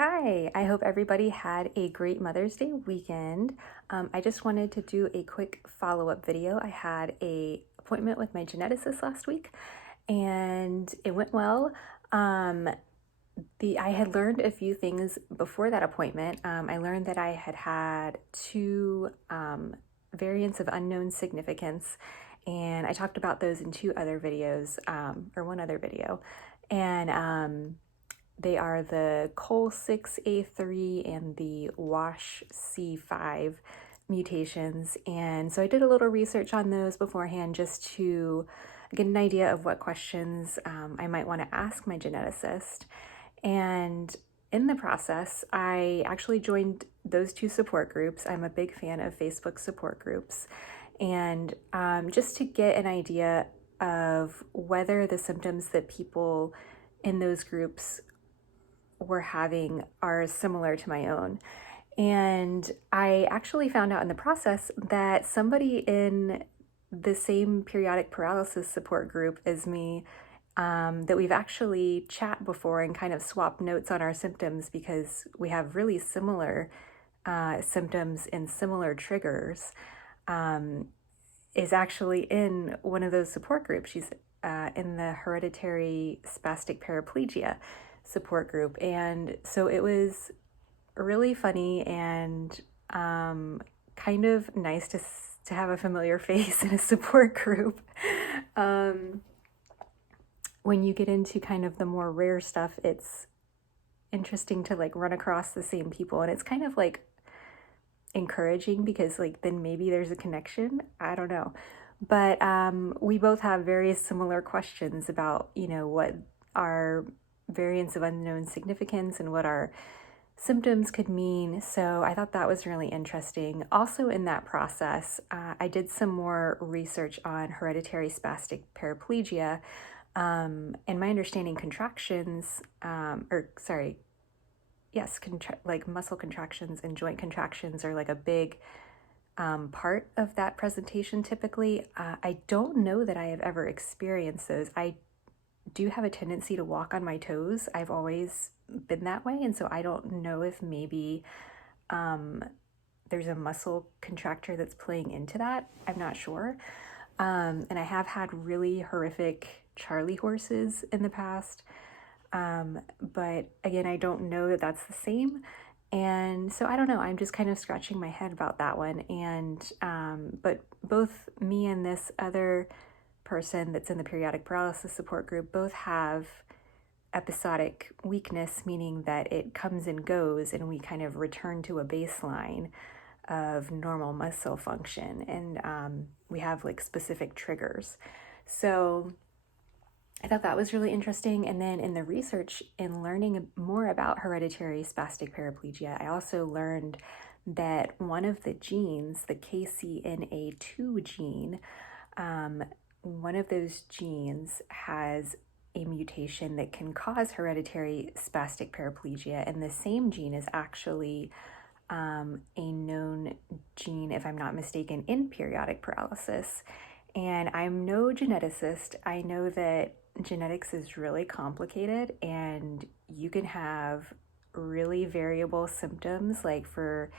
Hi, I hope everybody had a great Mother's Day weekend. I just wanted to do a quick follow-up video. I had an appointment with my geneticist last week and it went well. I had learned a few things before that appointment. I learned that I had had two variants of unknown significance, and I talked about those in two other videos, or one other video. And they are the COL6A3 and the WASHC5 mutations. And so I did a little research on those beforehand just to get an idea of what questions I might want to ask my geneticist. And in the process, I actually joined those two support groups. I'm a big fan of Facebook support groups. And just to get an idea of whether the symptoms that people in those groups were having are similar to my own. And I actually found out in the process that somebody in the same periodic paralysis support group as me, that we've actually chat before and kind of swapped notes on our symptoms because we have really similar symptoms and similar triggers, is actually in one of those support groups. She's in the hereditary spastic paraplegia support group. And so it was really funny and kind of nice to have a familiar face in a support group. When you get into kind of the more rare stuff, it's interesting to like run across the same people, and it's kind of like encouraging because like then maybe there's a connection. I don't know. But we both have very similar questions about, what our variants of unknown significance and what our symptoms could mean. So I thought that was really interesting. Also in that process, I did some more research on hereditary spastic paraplegia, and my understanding contractions, like muscle contractions and joint contractions are like a big part of that presentation typically. I don't know that I have ever experienced those. I do have a tendency to walk on my toes. I've always been that way, and so I don't know if maybe there's a muscle contracture that's playing into that. I'm not sure. And I have had really horrific Charlie horses in the past, but again, I don't know that that's the same. And so I don't know, I'm just kind of scratching my head about that one. And but both me and this other person that's in the periodic paralysis support group both have episodic weakness, meaning that it comes and goes and we kind of return to a baseline of normal muscle function, and we have like specific triggers. So I thought that was really interesting. And then in the research in learning more about hereditary spastic paraplegia, I also learned that one of the genes, the KCNA2 gene, one of those genes has a mutation that can cause hereditary spastic paraplegia, and the same gene is actually a known gene, if I'm not mistaken, in periodic paralysis. And I'm no geneticist. I know that genetics is really complicated and you can have really variable symptoms, like for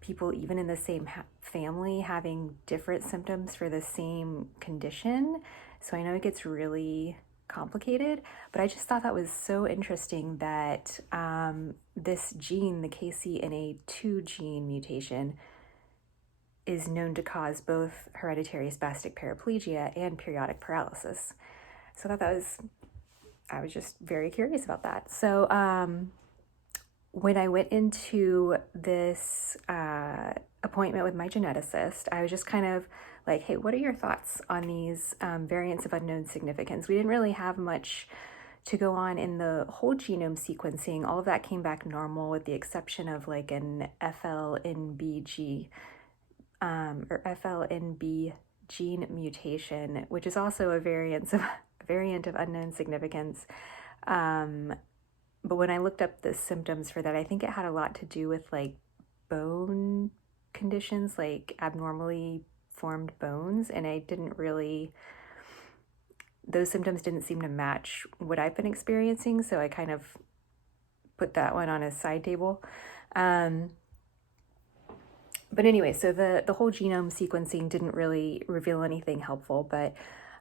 people even in the same family having different symptoms for the same condition. So I know it gets really complicated, but I just thought that was so interesting that this gene, the KCNA2 gene mutation, is known to cause both hereditary spastic paraplegia and periodic paralysis. So I was just very curious about that. So when I went into this appointment with my geneticist, I was just kind of like, hey, what are your thoughts on these variants of unknown significance? We didn't really have much to go on in the whole genome sequencing. All of that came back normal with the exception of like an FLNBG or FLNB gene mutation, which is also a variant of unknown significance. But when I looked up the symptoms for that, I think it had a lot to do with like bone conditions, like abnormally formed bones. And those symptoms didn't seem to match what I've been experiencing. So I kind of put that one on a side table. But anyway, so the whole genome sequencing didn't really reveal anything helpful, but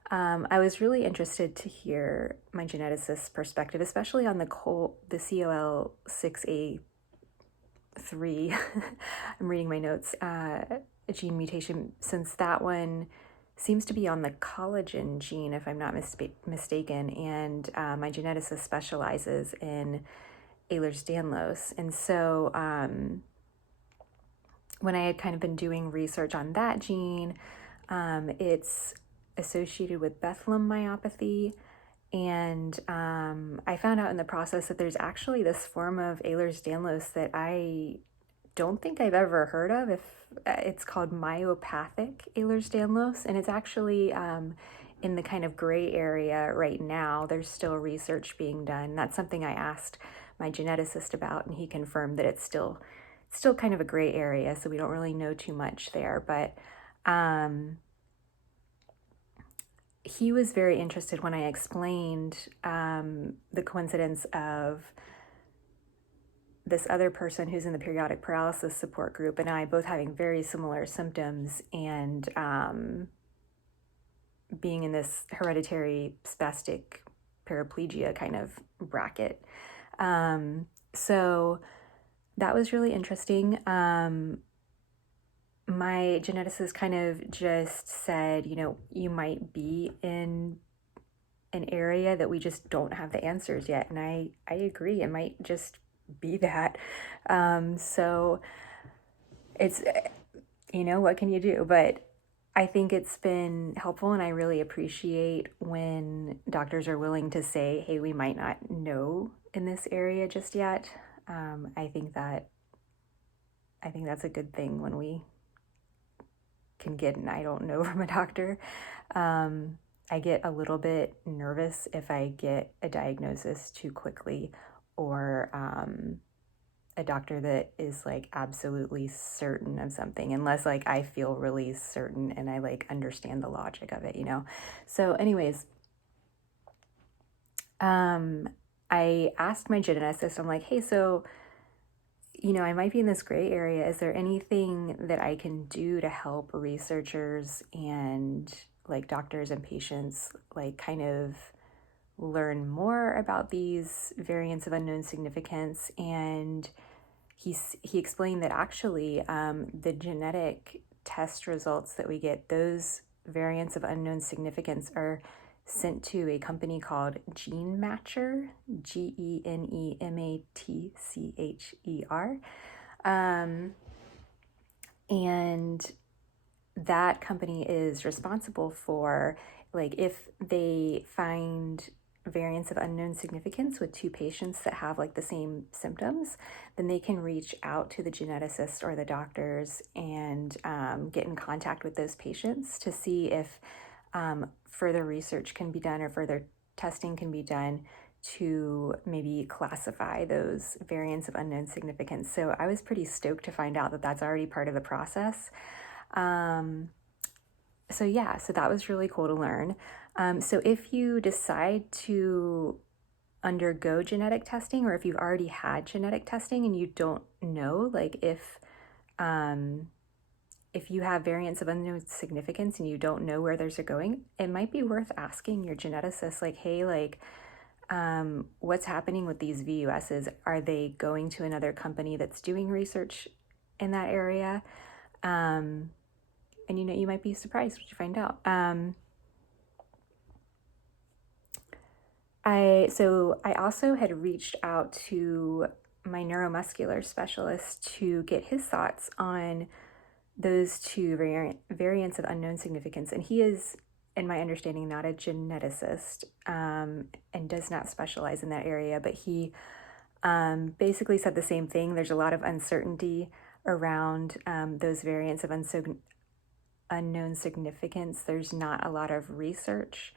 I was really interested to hear my geneticist's perspective, especially on the COL6A3. I'm reading my notes. Gene mutation, since that one seems to be on the collagen gene, if I'm not mistaken, and my geneticist specializes in Ehlers-Danlos, and so when I had kind of been doing research on that gene, it's associated with Bethlem myopathy. And I found out in the process that there's actually this form of Ehlers-Danlos that I don't think I've ever heard of. If it's called myopathic Ehlers-Danlos, and it's actually in the kind of gray area right now. There's still research being done. That's something I asked my geneticist about, and he confirmed that it's still kind of a gray area, so we don't really know too much there. But he was very interested when I explained the coincidence of this other person who's in the periodic paralysis support group and I both having very similar symptoms and being in this hereditary spastic paraplegia kind of bracket. So that was really interesting. My geneticist kind of just said, you might be in an area that we just don't have the answers yet. And I agree, it might just be that. So it's, what can you do? But I think it's been helpful, and I really appreciate when doctors are willing to say, hey, we might not know in this area just yet. I think that's a good thing when we can get an I don't know from a doctor. I get a little bit nervous if I get a diagnosis too quickly, or a doctor that is like absolutely certain of something, unless like I feel really certain and I like understand the logic of it, So anyways, I asked my geneticist, I'm like, hey, so I might be in this gray area. Is there anything that I can do to help researchers and like doctors and patients like kind of learn more about these variants of unknown significance? And he explained that actually the genetic test results that we get, those variants of unknown significance, are sent to a company called GeneMatcher, GeneMatcher. And that company is responsible for, like, if they find variants of unknown significance with two patients that have like the same symptoms, then they can reach out to the geneticist or the doctors and get in contact with those patients to see if further research can be done or further testing can be done to maybe classify those variants of unknown significance. So I was pretty stoked to find out that that's already part of the process. So that was really cool to learn. So if you decide to undergo genetic testing, or if you've already had genetic testing and you don't know, like if you have variants of unknown significance and you don't know where those are going, it might be worth asking your geneticist, like, hey, like, what's happening with these VUSs? Are they going to another company that's doing research in that area? And you might be surprised when you find out. I also had reached out to my neuromuscular specialist to get his thoughts on those two variants of unknown significance. And he is, in my understanding, not a geneticist and does not specialize in that area, but he basically said the same thing. There's a lot of uncertainty around those variants of unknown significance. There's not a lot of research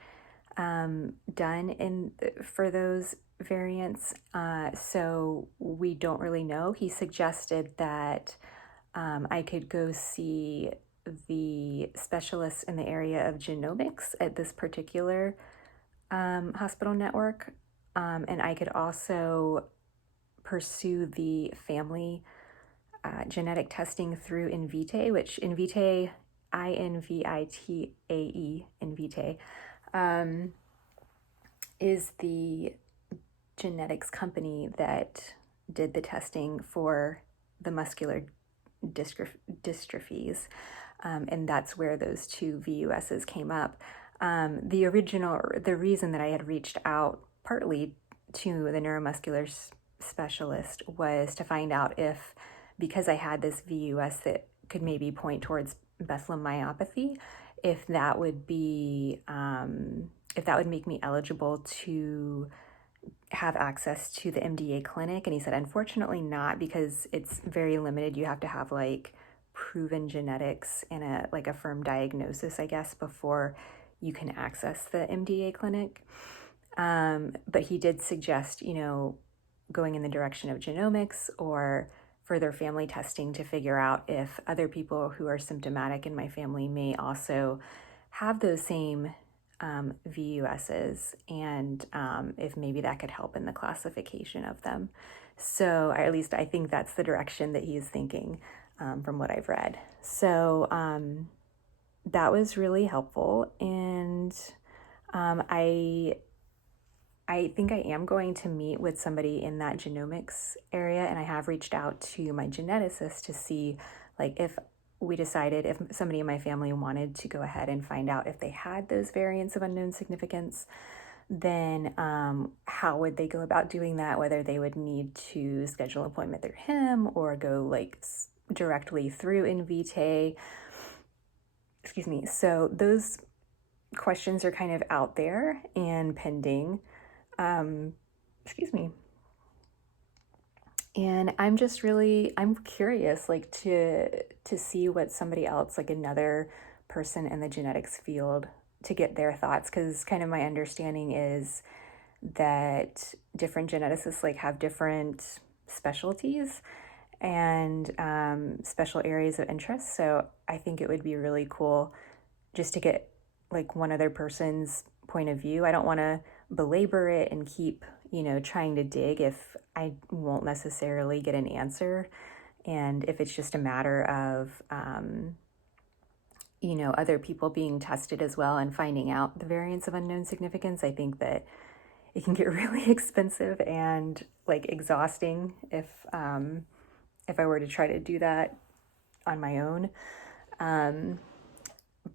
done for those variants, so we don't really know. He suggested that I could go see the specialists in the area of genomics at this particular hospital network, and I could also pursue the family genetic testing through Invitae, which Invitae, Invitae, Invitae, is the genetics company that did the testing for the muscular dystrophies, and that's where those two VUSs came up. The reason that I had reached out partly to the neuromuscular specialist was to find out if, because I had this VUS that could maybe point towards Bethlem myopathy, if that would be, if that would make me eligible to have access to the MDA clinic. And he said, unfortunately not, because it's very limited. You have to have like proven genetics and a firm diagnosis, I guess, before you can access the MDA clinic. But he did suggest, going in the direction of genomics or further family testing to figure out if other people who are symptomatic in my family may also have those same VUSs, and if maybe that could help in the classification of them. So, or at least I think that's the direction that he's thinking, from what I've read. So that was really helpful, and I think I am going to meet with somebody in that genomics area, and I have reached out to my geneticist to see, like, if somebody in my family wanted to go ahead and find out if they had those variants of unknown significance, then how would they go about doing that, whether they would need to schedule an appointment through him or go directly through Invitae. Excuse me. So those questions are kind of out there and pending. Excuse me. And I'm curious, to see what somebody else, another person in the genetics field, to get their thoughts, because kind of my understanding is that different geneticists have different specialties and special areas of interest. So I think it would be really cool just to get one other person's point of view. I don't want to belabor it and keep trying to dig if I won't necessarily get an answer. And if it's just a matter of, other people being tested as well and finding out the variants of unknown significance, I think that it can get really expensive and exhausting if I were to try to do that on my own.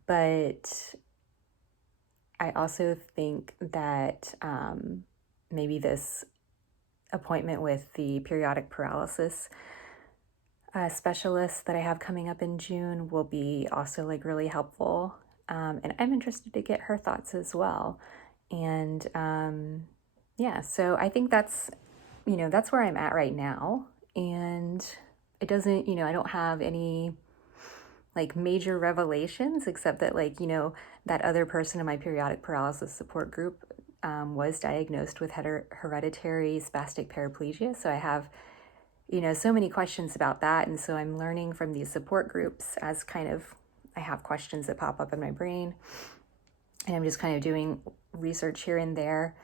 But I also think that maybe this appointment with the periodic paralysis specialist that I have coming up in June will be also really helpful. And I'm interested to get her thoughts as well. And so I think that's where I'm at right now. And it doesn't, I don't have any major revelations, except that that other person in my periodic paralysis support group was diagnosed with hereditary spastic paraplegia. So I have, so many questions about that. And so I'm learning from these support groups as I have questions that pop up in my brain. And I'm just kind of doing research here and there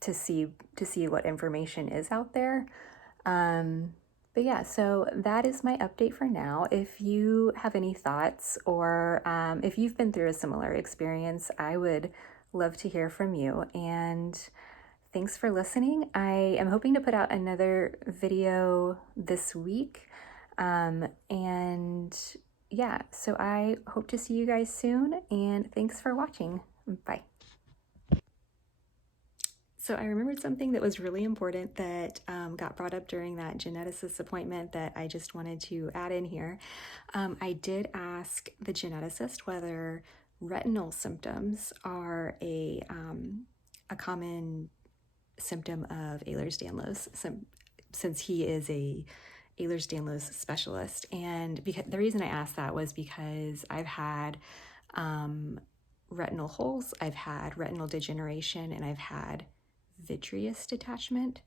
to see what information is out there. But yeah, so that is my update for now. If you have any thoughts, or if you've been through a similar experience, I would love to hear from you. And thanks for listening. I am hoping to put out another video this week. And yeah, so I hope to see you guys soon, and thanks for watching. Bye. So I remembered something that was really important that got brought up during that geneticist appointment that I just wanted to add in here. I did ask the geneticist whether retinal symptoms are a common symptom of Ehlers-Danlos, since he is a Ehlers-Danlos specialist. And the reason I asked that was because I've had retinal holes, I've had retinal degeneration, and I've had vitreous detachment.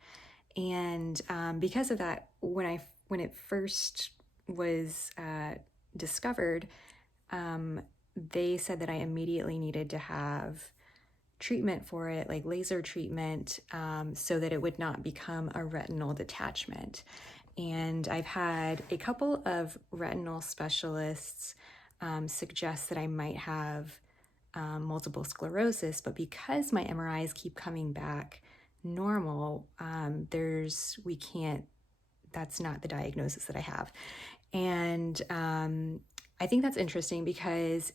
And because of that, when it first was discovered, they said that I immediately needed to have treatment for it, like laser treatment, so that it would not become a retinal detachment. And I've had a couple of retinal specialists suggest that I might have multiple sclerosis, but because my MRIs keep coming back normal, we can't, that's not the diagnosis that I have. And I think that's interesting because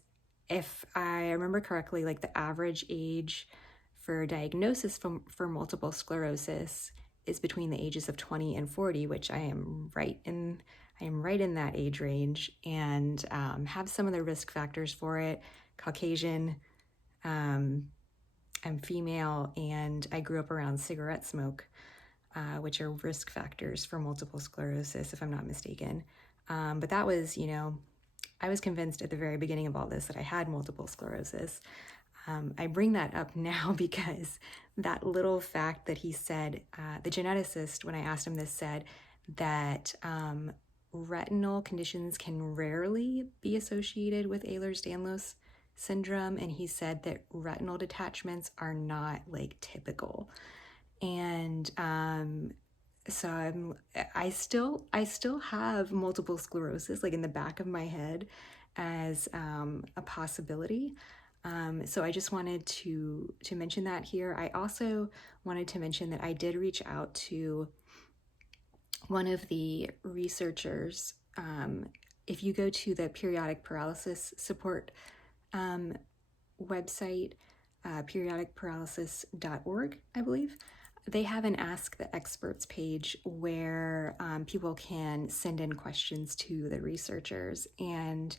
if I remember correctly, like the average age for diagnosis for multiple sclerosis is between the ages of 20 and 40, which I am right in that age range, and have some of the risk factors for it. Caucasian, I'm female, and I grew up around cigarette smoke, which are risk factors for multiple sclerosis, if I'm not mistaken. But that was, I was convinced at the very beginning of all this that I had multiple sclerosis. I bring that up now because that little fact that he said, the geneticist, when I asked him this, said that retinal conditions can rarely be associated with Ehlers-Danlos syndrome, and he said that retinal detachments are not like typical. And so I still have multiple sclerosis, like in the back of my head, as a possibility. So I just wanted to mention that here. I also wanted to mention that I did reach out to one of the researchers. If you go to the periodic paralysis support website, periodicparalysis.org, I believe, they have an Ask the Experts page where people can send in questions to the researchers. And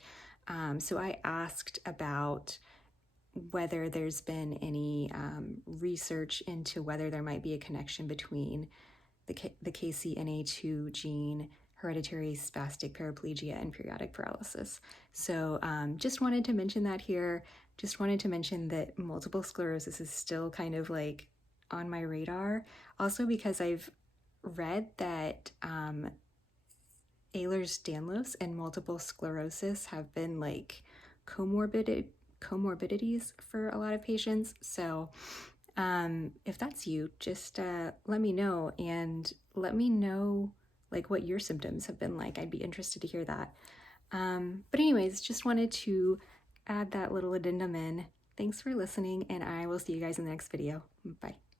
so I asked about whether there's been any research into whether there might be a connection between the KCNA2 gene, hereditary spastic paraplegia, and periodic paralysis. So just wanted to mention that here. Just wanted to mention that multiple sclerosis is still kind of like on my radar. Also because I've read that Ehlers-Danlos and multiple sclerosis have been like comorbidities for a lot of patients. So if that's you, just let me know, and let me know like what your symptoms have been like. I'd be interested to hear that. But anyways, just wanted to add that little addendum in. Thanks for listening, and I will see you guys in the next video. Bye.